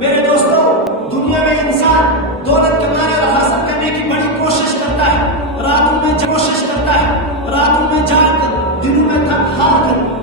میرے دوستوں، دنیا میں انسان دولت کمانے اور حاصل کرنے کی بڑی کوشش کرتا ہے، راتوں میں کوشش کرتا ہے، راتوں میں جاگ کر، دنوں میں تھک ہار کر